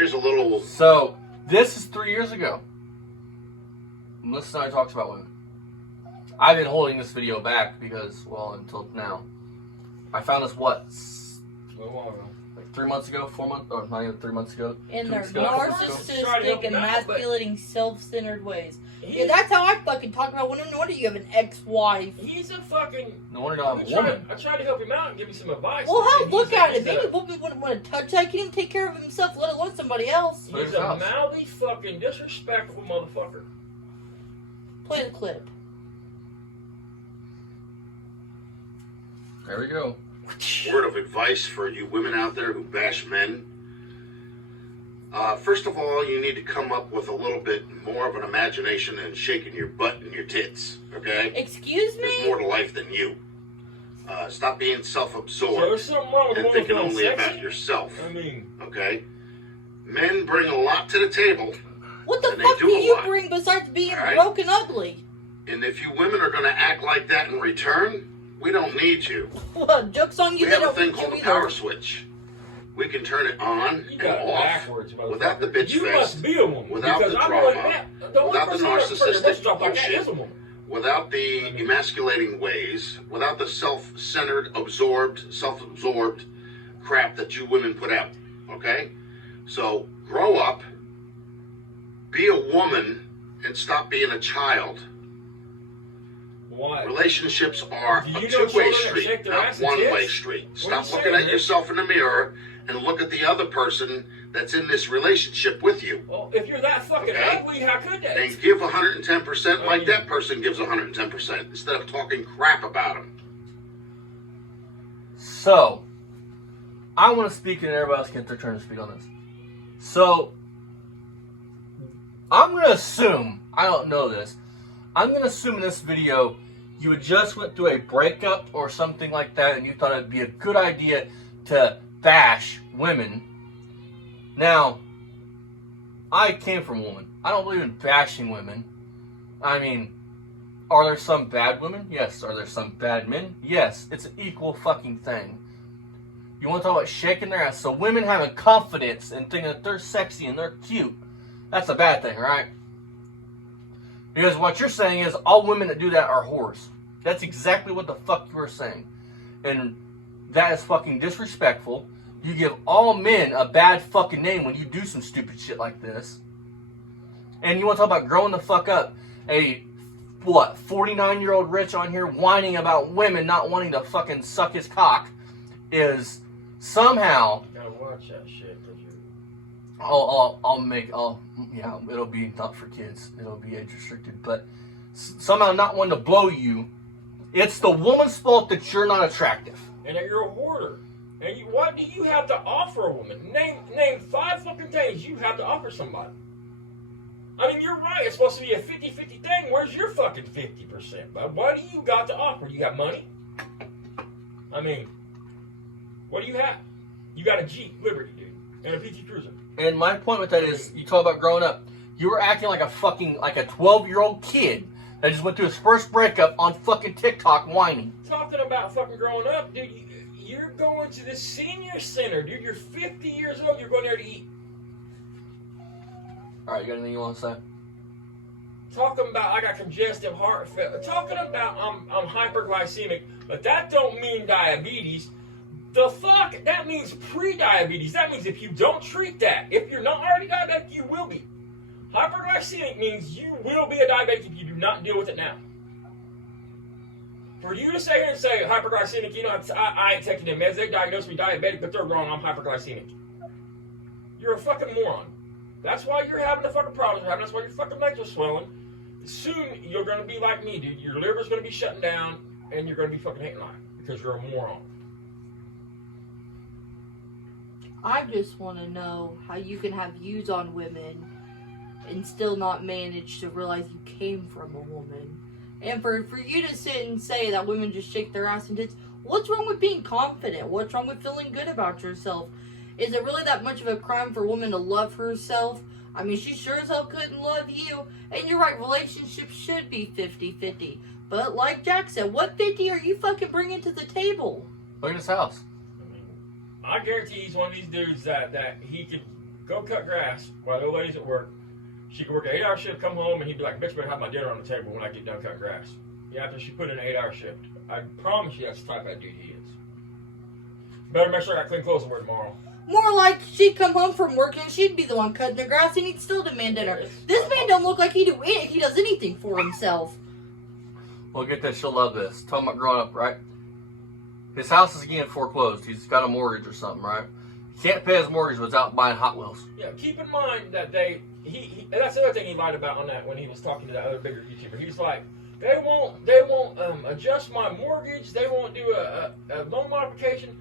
Here's a little. So this is 3 years ago. Melissa and I talked about women. I've been holding this video back because, well, until now. I found this, what, like 3 months ago, 4 months, or not even 3 months ago. In their weeks ago, narcissistic and masculating, self-centered ways. Yeah, that's how I fucking talk about women. No wonder you have an ex-wife. He's a fucking. No wonder I'm a woman. I tried to help him out and give him some advice. Well, hell, look at it. Maybe a woman wouldn't want to touch that. He can't take care of himself, let alone somebody else. He's a mouthy, fucking disrespectful motherfucker. Play the clip. There we go. Word of advice for you women out there who bash men. First of all, you need to come up with a little bit more of an imagination than shaking your butt and your tits, okay? Excuse me? There's more to life than you. Stop being self-absorbed So there's something wrong with and thinking feeling only sexy? about yourself, I mean, okay? Men bring a lot to the table, What the and they fuck do do a you lot. bring besides being All right. broken ugly? and if you women are going to act like that in return, we don't need you. What, joke's on you, We they have a don't thing need called you a either. power switch. We can turn it on you and got it off backwards, motherfucker. without the bitch You fest, must be a woman. without because the I'm drama, like that. The only without the person that turns their narcissistic butt like that bullshit. is a woman. without the emasculating ways, without the self-centered, self-absorbed crap that you women put out, okay? So grow up, be a woman, and stop being a child. Why? Relationships are Do a you know two-way children that street, shake their not ass and one-way tits? street. What are Stop you looking saying, at man? yourself in the mirror and look at the other person that's in this relationship with you. Well, if you're that fucking Okay. ugly, how could they? And give 110% like mean- that person gives 110% instead of talking crap about them. So, I want to speak and everybody else can get their turn to speak on this. So, I'm going to assume, I don't know this, I'm going to assume in this video you had just went through a breakup or something like that and you thought it'd be a good idea to bash women. Now, I came from a woman. I don't believe in bashing women. I mean, are there some bad women? Yes. Are there some bad men? Yes. It's an equal fucking thing. You want to talk about shaking their ass? So women having confidence and thinking that they're sexy and they're cute. That's a bad thing, right? Because what you're saying is all women that do that are whores. That's exactly what the fuck you were saying. And that is fucking disrespectful. You give all men a bad fucking name when you do some stupid shit like this. And you want to talk about growing the fuck up. A, 49-year-old Rich on here whining about women not wanting to fucking suck his cock is somehow... You gotta watch that shit, cause you're... it'll be not for kids. It'll be age restricted. But somehow not wanting to blow you, it's the woman's fault that you're not attractive. And that you're a hoarder. And what do you have to offer a woman? Name 5 fucking things you have to offer somebody. I mean, you're right. It's supposed to be a 50-50 thing. Where's your fucking 50%? But what do you got to offer? You have money? I mean, what do you have? You got a Jeep Liberty, dude. And a PT Cruiser. And my point with that is, you talk about growing up. You were acting like a 12-year-old kid that just went through his first breakup on fucking TikTok whining. Talking about fucking growing up, dude, you're going to the senior center, dude. You're 50 years old. You're going there to eat. All right, you got anything you want to say? Talking about I got congestive heart failure. Talking about I'm hyperglycemic, but that don't mean diabetes. The fuck? That means pre-diabetes. That means if you don't treat that, if you're not already diabetic, you will be. Hyperglycemic means you will be a diabetic if you do not deal with it now. For you to sit here and say hyperglycemic, you know, I ain't taking the meds. They diagnosed me diabetic, but they're wrong. I'm hyperglycemic. You're a fucking moron. That's why you're having the fucking problems you're having. That's why your fucking legs are swelling. Soon you're going to be like me, dude. Your liver's going to be shutting down, and you're going to be fucking hating life because you're a moron. I just want to know how you can have views on women and still not manage to realize you came from a woman. And for you to sit and say that women just shake their ass and tits, what's wrong with being confident? What's wrong with feeling good about yourself? Is it really that much of a crime for a woman to love herself? I mean, she sure as hell couldn't love you. And you're right, relationships should be 50-50. But like Jack said, what 50 are you fucking bringing to the table? Look at his house. I mean, I guarantee he's one of these dudes that he could go cut grass while the old lady's at work. She could work an 8-hour shift, come home, and he'd be like, bitch, better have my dinner on the table when I get done cutting grass. Yeah, after she put in an 8-hour shift. I promise you that's the type of dude he is. Better make sure I got clean clothes to wear tomorrow. More like she'd come home from work and she'd be the one cutting the grass and he'd still demand dinner. This man don't look like he does anything for himself. Well, get this, she'll love this. Talking about growing up, right? His house is getting foreclosed. He's got a mortgage or something, right? He can't pay his mortgage without buying Hot Wheels. Yeah, keep in mind that he that's the other thing he lied about on that when he was talking to that other bigger YouTuber. He was like, they won't adjust my mortgage. They won't do a loan modification.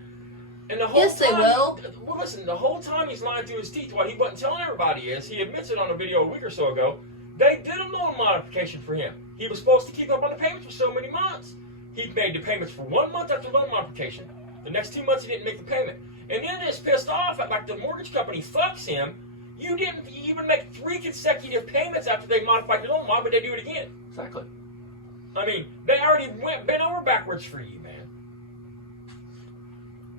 And the whole Yes, they time, will. Well, listen, the whole time he's lying through his teeth. What he wasn't telling everybody is, he admits it on a video a week or so ago, they did a loan modification for him. He was supposed to keep up on the payments for so many months. He made the payments for 1 month after loan modification. The next 2 months he didn't make the payment. And then it's pissed off at like the mortgage company fucks him. You didn't even make 3 consecutive payments after they modified your loan. Why would they do it again? Exactly. I mean, they already bent over backwards for you, man.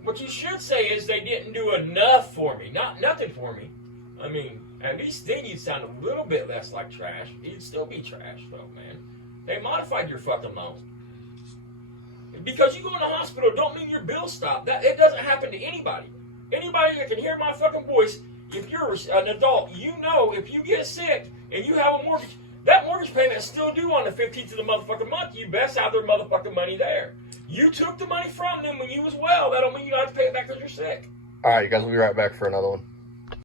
What you should say is they didn't do enough for me, not nothing for me. I mean, at least then you'd sound a little bit less like trash. You'd still be trash, though, man. They modified your fucking loan. Because you go in the hospital don't mean your bill stopped. It doesn't happen to anybody. Anybody that can hear my fucking voice, if you're an adult, you know if you get sick and you have a mortgage, that mortgage payment is still due on the 15th of the motherfucking month. You best have their motherfucking money there. You took the money from them when you was well. That don't mean you don't have to pay it back because you're sick. All right, you guys, we'll be right back for another one.